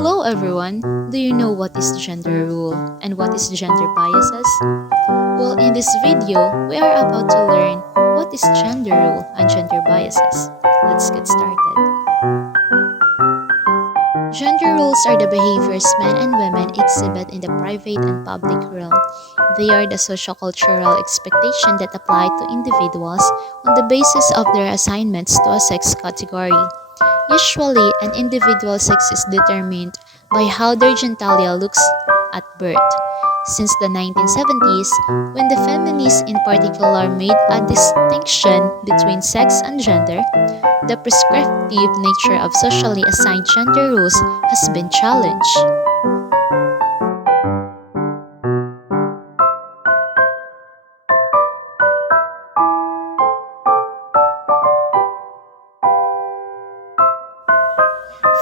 Hello everyone! Do you know what is gender role and what is gender biases? Well, in this video, we are about to learn what is gender role and gender biases. Let's get started. Gender roles are the behaviors men and women exhibit in the private and public realm. They are the sociocultural expectations that apply to individuals on the basis of their assignments to a sex category. Usually, an individual's sex is determined by how their genitalia looks at birth. Since the 1970s, when the feminists in particular made a distinction between sex and gender, the prescriptive nature of socially assigned gender roles has been challenged.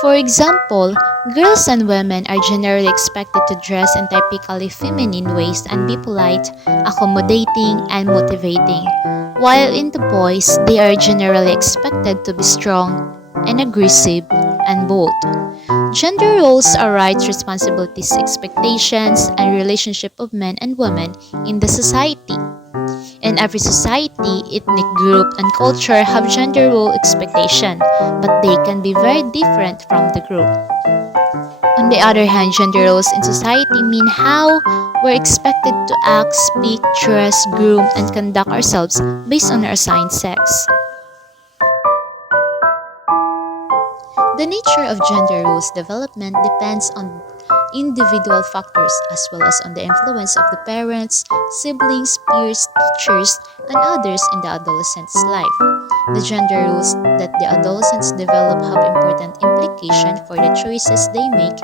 For example, girls and women are generally expected to dress in typically feminine ways and be polite, accommodating, and motivating, while in the boys, they are generally expected to be strong and aggressive and bold. Gender roles are rights, responsibilities, expectations, and relationship of men and women in the society. In every society, ethnic group, and culture have gender role expectation, but they can be very different from the group. On the other hand, gender roles in society mean how we're expected to act, speak, dress, groom, and conduct ourselves based on our assigned sex. The nature of gender roles development depends on individual factors as well as on the influence of the parents, siblings, peers, teachers, and others in the adolescent's life. The gender roles that the adolescents develop have important implications for the choices they make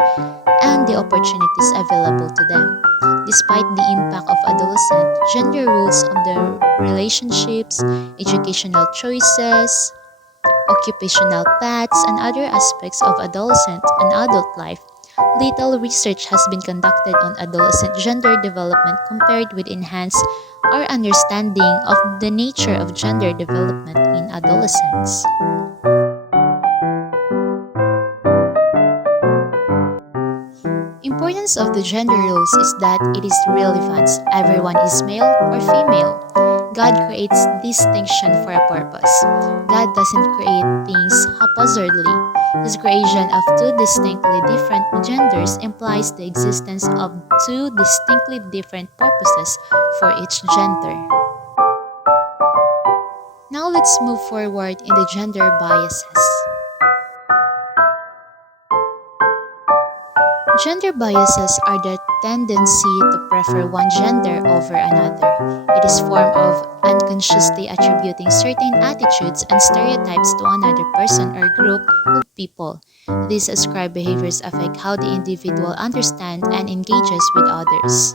and the opportunities available to them. Despite the impact of adolescent gender roles on their relationships, educational choices, occupational paths, and other aspects of adolescent and adult life, little research has been conducted on adolescent gender development compared with enhance our understanding of the nature of gender development in adolescents. Importance of the gender roles is that it is relevant. Everyone is male or female. God creates distinction for a purpose. God doesn't create things haphazardly. His creation of two distinctly different genders implies the existence of two distinctly different purposes for each gender. Now let's move forward in the gender biases. Gender biases are the tendency to prefer one gender over another. It is form of unconsciously attributing certain attitudes and stereotypes to another person or group of people. These ascribed behaviors affect how the individual understands and engages with others.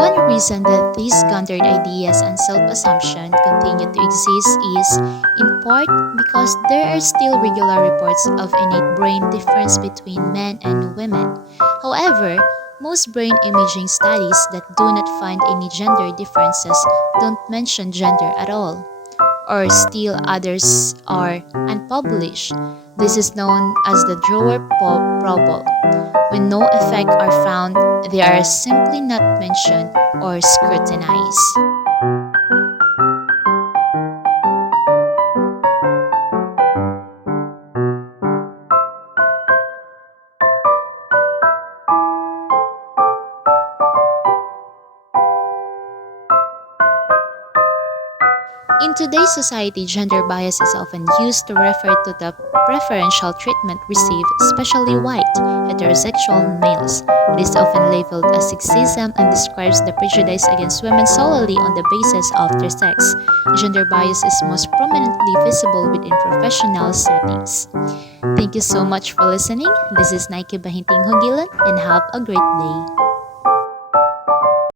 One reason that these gendered ideas and self-assumption continue to exist is, in part, because there are still regular reports of innate brain difference between men and women. However, most brain imaging studies that do not find any gender differences don't mention gender at all, or still others are unpublished. This is known as the drawer problem. When no effects are found, they are simply not mentioned or scrutinized. In today's society, gender bias is often used to refer to the preferential treatment received, especially white, heterosexual males. It is often labeled as sexism and describes the prejudice against women solely on the basis of their sex. Gender bias is most prominently visible within professional settings. Thank you so much for listening. This is Nike Bahinting Hugilan and have a great day.